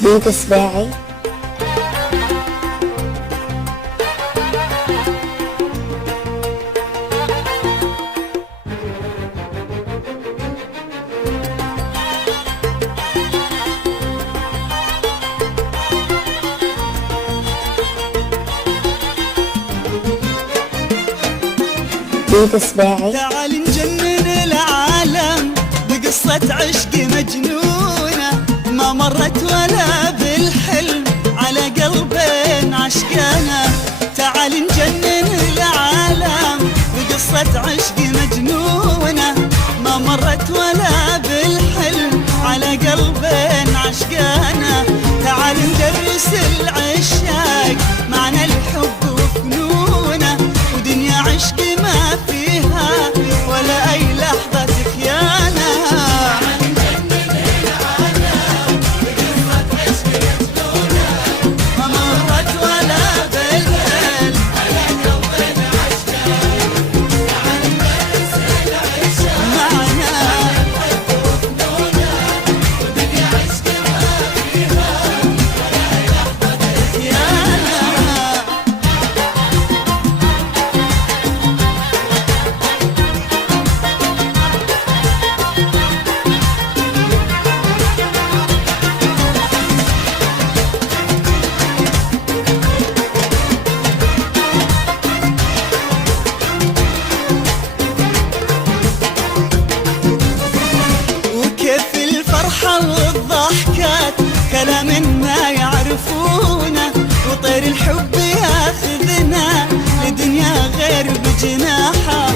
بنت سباعي. بنت سباعي. تعال نجنن العالم بقصة عشق مجنونة ما مرت ولا بالحلم على قلبين عشقانة. تعال نجنن العالم بقصة عشق مجنونة ما مرت ولا بالحلم على قلبين عشقانة. تعال ندرس العشاق معنى الحب وفنونه ودنيا عشق ما فيها ولا أي لحظة خيانة. ما مرت ولا بالحلم على قلبين عشقانة. معنى الحب وفنونه ودنيا عشق ما فيها ولا أي لحظة خيانة. وكيف الفرحة والضحكات كلام ما يعرفونه وطير الحب ياخذنا لدنيا غير بجناحه.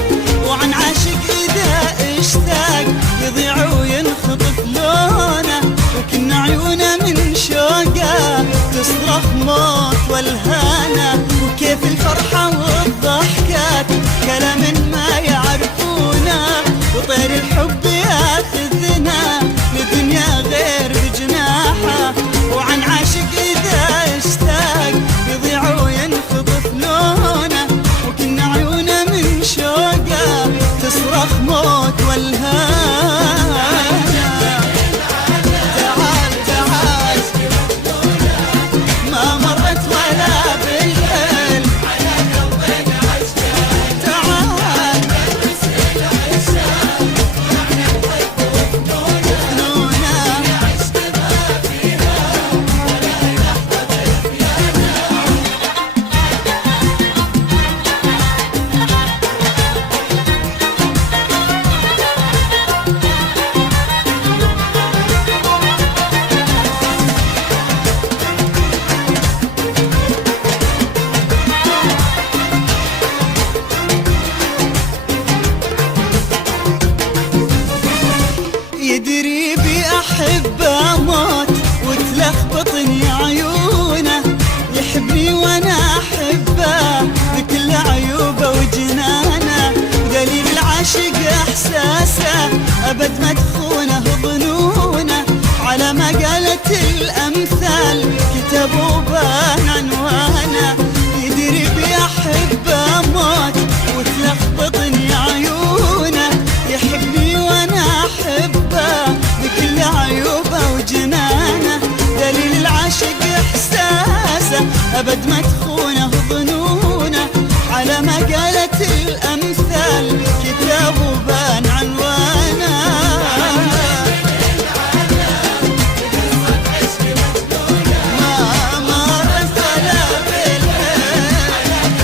وعن عاشق إذا اشتاق يضيع وينخطف لونه وكن عيونه من شوقه تصرخ موت والهانة. وكيف الفرحة والضحكات كلام ما يعرفونه وطير الحب ياخذنا لدنيا غير بجناحه. وعن عاشق إذا اشتاق يضيع وينخطف لونه وكن عيونه من شوقه تصرخ موت والهانة. تعال تعال ما مرت ولا بالحلم على قلبين عشقانة. تعال يدري بي أحب أموت وتلخبطني عيونه يحبني وأنا أحبه بكل عيوبه وجنانه. دليل العاشق إحساسه أبد ما تخونه ظنونه على ما قالت الأمثال كتبوا بان عنوانه.